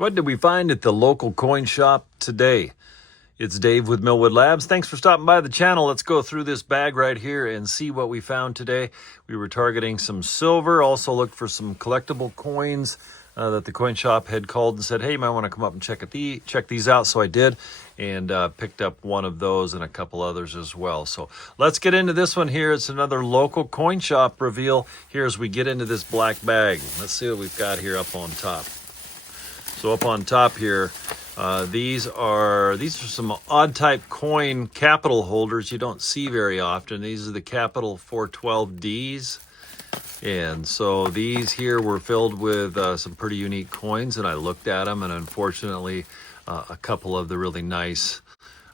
What did we find at the local coin shop today? It's Dave with Millwood Labs. Thanks for stopping by the channel. Let's go through this bag right here and see what we found today. We were targeting some silver, also looked for some collectible coins that the coin shop had called and said, hey, you might want to come up and check these out. So I did, and picked up one of those and a couple others as well. So let's get into this one here. It's another local coin shop reveal here as we get into this black bag. Let's see what we've got here up on top. So up on top here, these are some odd type coin capital holders you don't see very often. These are the Capital 412Ds. And so these here were filled with some pretty unique coins, and I looked at them, and unfortunately a couple of the really nice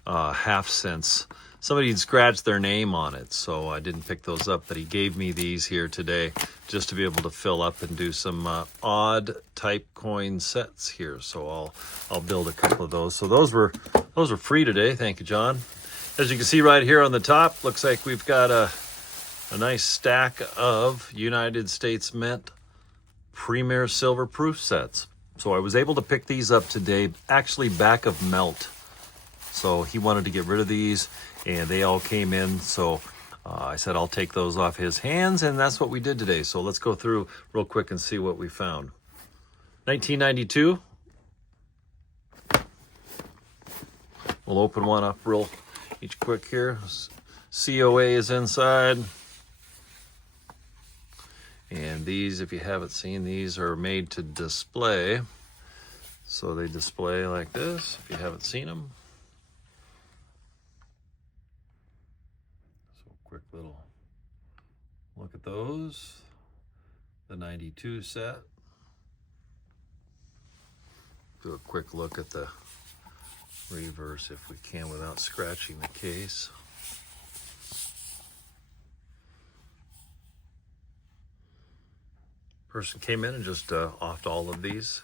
half cents, somebody had scratched their name on it, so I didn't pick those up, but he gave me these here today just to be able to fill up and do some odd type coin sets here. So I'll build a couple of those. So those were free today. Thank you, John. As you can see right here on the top, looks like we've got a nice stack of United States Mint Premier Silver Proof sets. So I was able to pick these up today, actually back of melt. So he wanted to get rid of these, and they all came in. So I said I'll take those off his hands, and that's what we did today. So let's go through real quick and see what we found. 1992. We'll open one up real quick here. COA is inside. And these, if you haven't seen, these are made to display. So they display like this, if you haven't seen them. So quick little look at those. The 92 set. Do a quick look at the reverse if we can without scratching the case. Person came in and just offed all of these.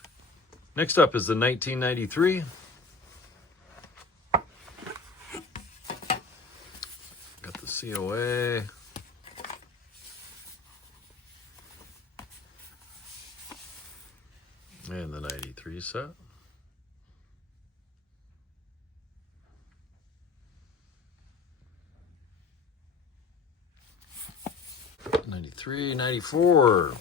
Next up is the 1993. Got the COA. And the 93 set. '93, '94.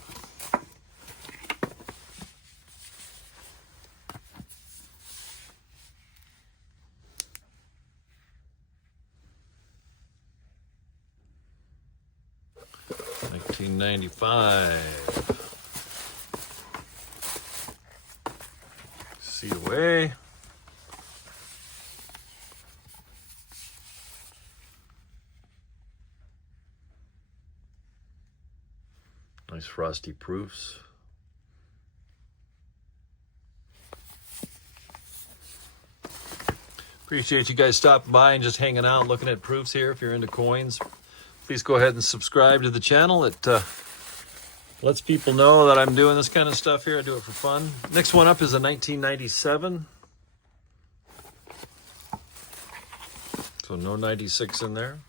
'95. COA. Nice frosty proofs. Appreciate you guys stopping by and just hanging out, looking at proofs here. If you're into coins, please go ahead and subscribe to the channel. It lets people know that I'm doing this kind of stuff here. I do it for fun. Next one up is a 1997. So no 96 in there.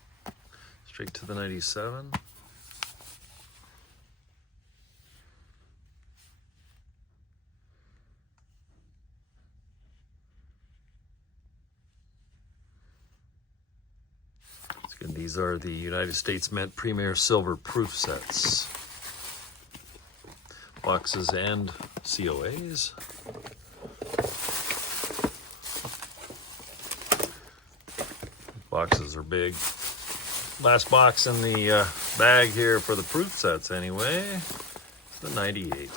Straight to the 97. And these are the United States Mint Premier Silver Proof sets. Boxes and COAs. Boxes are big. Last box in the bag here for the proof sets anyway. It's the 98.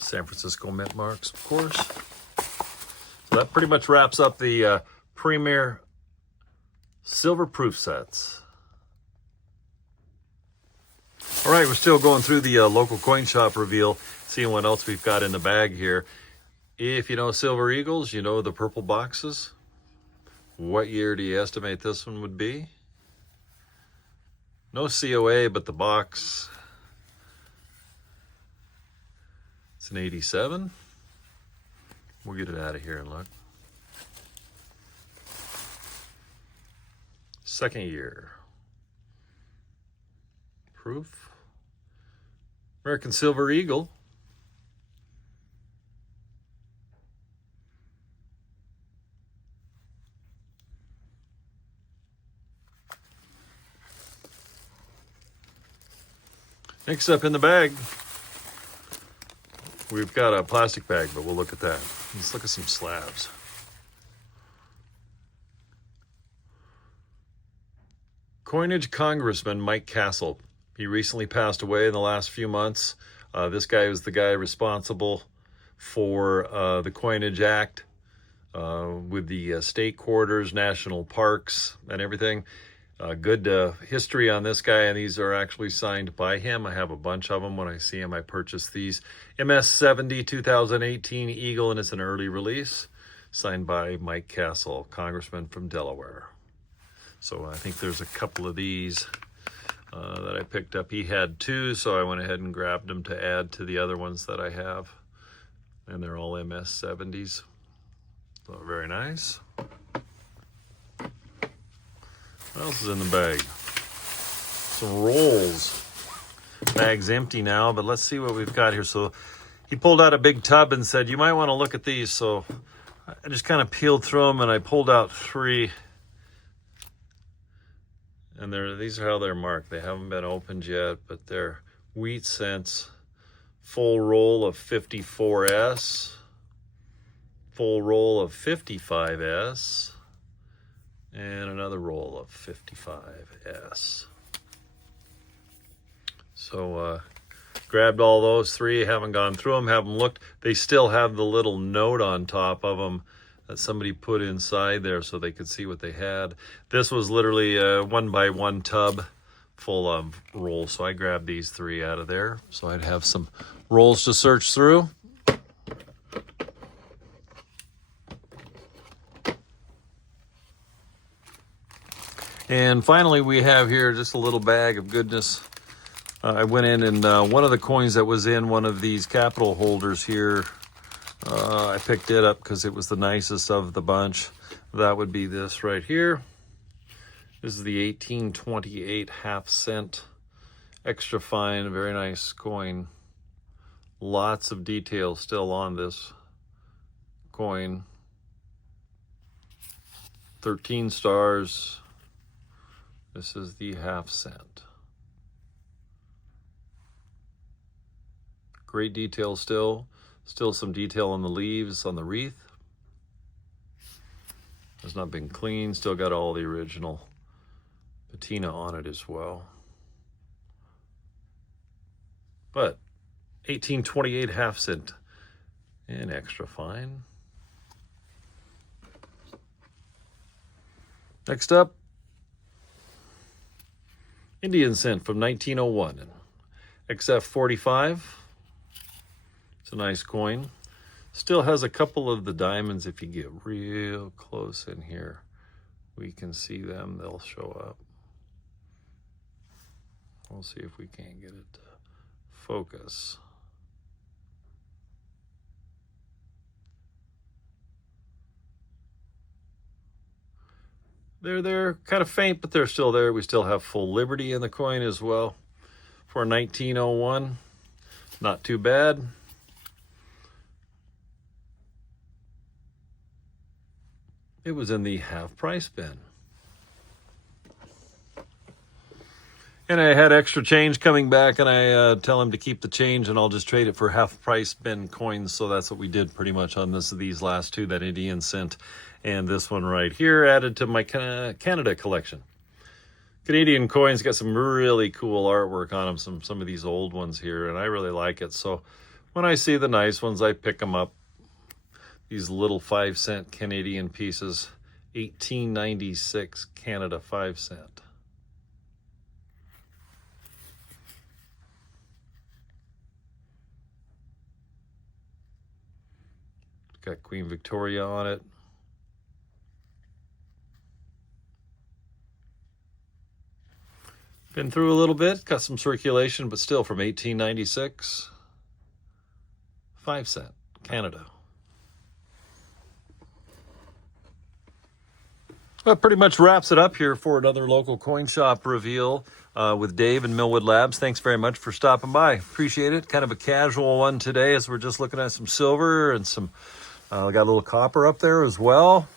San Francisco mint marks, of course. So that pretty much wraps up the Premier Silver Proof sets. All right, we're still going through the local coin shop reveal, seeing what else we've got in the bag here. If you know Silver Eagles, you know the purple boxes. What year do you estimate this one would be? No COA, but the box. It's an 87. We'll get it out of here and look. Second year. Proof. American Silver Eagle. Next up in the bag, we've got a plastic bag, but we'll look at that. Let's look at some slabs. Coinage Congressman Mike Castle. He recently passed away in the last few months. This guy was the guy responsible for the Coinage Act with the state quarters, national parks, and everything. Good history on this guy, and these are actually signed by him. I have a bunch of them. When I see them, I purchase these. MS-70 2018 Eagle, and it's an early release, signed by Mike Castle, Congressman from Delaware. So I think there's a couple of these that I picked up. He had two, so I went ahead and grabbed them to add to the other ones that I have. And they're all MS-70s. So very nice. What else is in the bag? Some rolls. Bag's empty now, but let's see what we've got here. So he pulled out a big tub and said, you might want to look at these. So I just kind of peeled through them and I pulled out three. And these are how they're marked. They haven't been opened yet, but they're Wheat Sense full roll of 54S, full roll of 55S, and another roll of 55S. So grabbed all those three, haven't gone through them, haven't looked. They still have the little note on top of them that somebody put inside there so they could see what they had. This was literally a 1x1 tub full of rolls. So I grabbed these three out of there so I'd have some rolls to search through. And finally, we have here just a little bag of goodness. I went in and one of the coins that was in one of these capital holders here, I picked it up because it was the nicest of the bunch. That would be this right here. This is the 1828 half-cent extra fine, very nice coin. Lots of detail still on this coin. 13 stars. This is the half-cent. Great detail still. Still some detail on the leaves, on the wreath. Has not been cleaned. Still got all the original patina on it as well. But 1828 half-cent and extra fine. Next up, Indian cent from 1901, XF45. It's a nice coin. Still has a couple of the diamonds. If you get real close in here, we can see them. They'll show up. We'll see if we can't get it to focus. They're kind of faint, but they're still there. We still have full Liberty in the coin as well for 1901. Not too bad. It was in the half price bin. And I had extra change coming back, and I tell him to keep the change, and I'll just trade it for half price bin coins. So that's what we did pretty much on these last two, that Indian cent and this one right here, added to my Canada collection. Canadian coins got some really cool artwork on them, some of these old ones here, and I really like it. So when I see the nice ones, I pick them up. These little 5-cent Canadian pieces, 1896 Canada 5-cent. Got Queen Victoria on it. Been through a little bit, got some circulation, but still from 1896. 5-cent, Canada. That pretty much wraps it up here for another local coin shop reveal with Dave and Millwood Labs. Thanks very much for stopping by. Appreciate it. Kind of a casual one today as we're just looking at some silver and some, we got a little copper up there as well,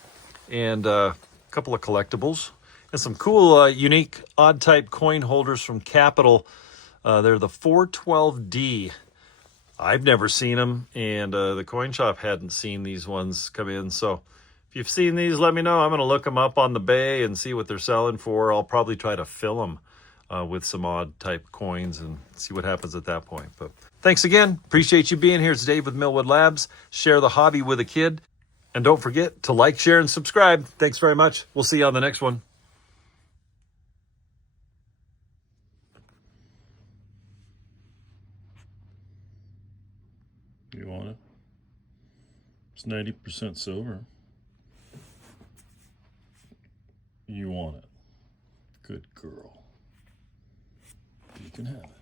and a couple of collectibles and some cool, unique, odd type coin holders from Capital. They're the 412D. I've never seen them, and the coin shop hadn't seen these ones come in, so if you've seen these, let me know. I'm going to look them up on the bay and see what they're selling for. I'll probably try to fill them with some odd type coins and see what happens at that point. But thanks again. Appreciate you being here. It's Dave with Millwood Labs. Share the hobby with a kid. And don't forget to like, share, and subscribe. Thanks very much. We'll see you on the next one. You want it? It's 90% silver. You want it. Good girl. You can have it.